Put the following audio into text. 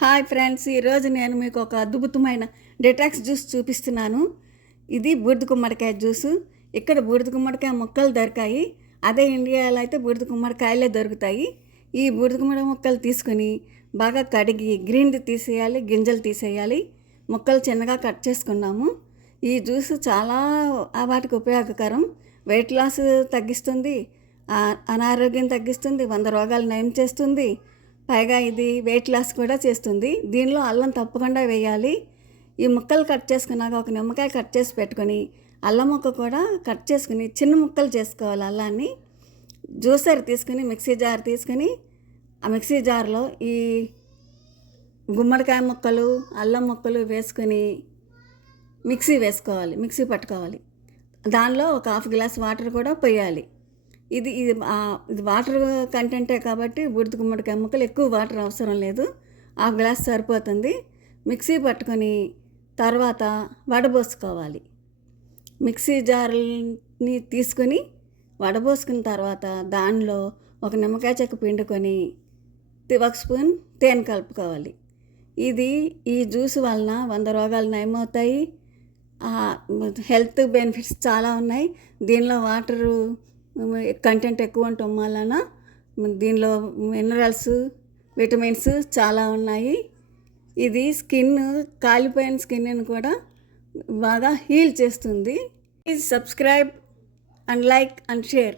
Hi friends, ఈరోజు నేను మీకు ఒక అద్భుతమైన డెటాక్స్ జ్యూస్ చూపిస్తున్నాను. ఇది బూడిద గుమ్మడికాయ జ్యూసు. ఇక్కడ బూడిద గుమ్మడికాయ ముక్కలు దొరికాయి. అదే ఇండియాలో అయితే బూడిద గుమ్మడికాయలే దొరుకుతాయి. ఈ బూడిద గుమ్మడి ముక్కలు తీసుకొని బాగా కడిగి గ్రీన్ది తీసేయాలి, గింజలు తీసేయాలి. ముక్కలు చిన్నగా కట్ చేసుకున్నాము. ఈ జ్యూస్ చాలా వాటికి ఉపయోగకరం. వెయిట్ లాస్ తగ్గిస్తుంది, అనారోగ్యం తగ్గిస్తుంది, 100 రోగాలు నయం చేస్తుంది. పైగా ఇది వెయిట్ లాస్ కూడా చేస్తుంది. దీనిలో అల్లం తప్పకుండా వేయాలి. ఈ ముక్కలు కట్ చేసుకున్నాక ఒక నిమ్మకాయ కట్ చేసి పెట్టుకొని అల్లం ముక్క కూడా కట్ చేసుకుని చిన్న ముక్కలు చేసుకోవాలి. అల్లాన్ని జ్యూసర్ తీసుకుని మిక్సీ జార్ తీసుకుని ఆ మిక్సీ జార్లో ఈ గుమ్మడికాయ ముక్కలు అల్లం ముక్కలు వేసుకొని మిక్సీ పట్టుకోవాలి. దానిలో ఒక 1/2 గ్లాస్ వాటర్ కూడా పోయాలి. ఇది వాటర్ కంటెంటే కాబట్టి బూడిద గుమ్మడికాయ ముక్కలు ఎక్కువ వాటర్ అవసరం లేదు, 1/2 గ్లాస్ సరిపోతుంది. మిక్సీ పట్టుకొని తర్వాత వడబోసుకోవాలి. మిక్సీ జార్ని తీసుకొని వడబోసుకున్న తర్వాత దానిలో ఒక నిమ్మకాయ చెక్క పిండుకొని 1 స్పూన్ తేనె కలుపుకోవాలి. ఈ జ్యూస్ వలన 100 రోగాలు నయమవుతాయి. హెల్త్ బెనిఫిట్స్ చాలా ఉన్నాయి. దీనిలో వాటరు కంటెంట్ ఎక్కువ ఉండటం వలన దీనిలో మినరల్స్, విటమిన్స్ చాలా ఉన్నాయి. ఇది కాలిపోయిన స్కిన్ని కూడా బాగా హీల్ చేస్తుంది. Please subscribe and like and share.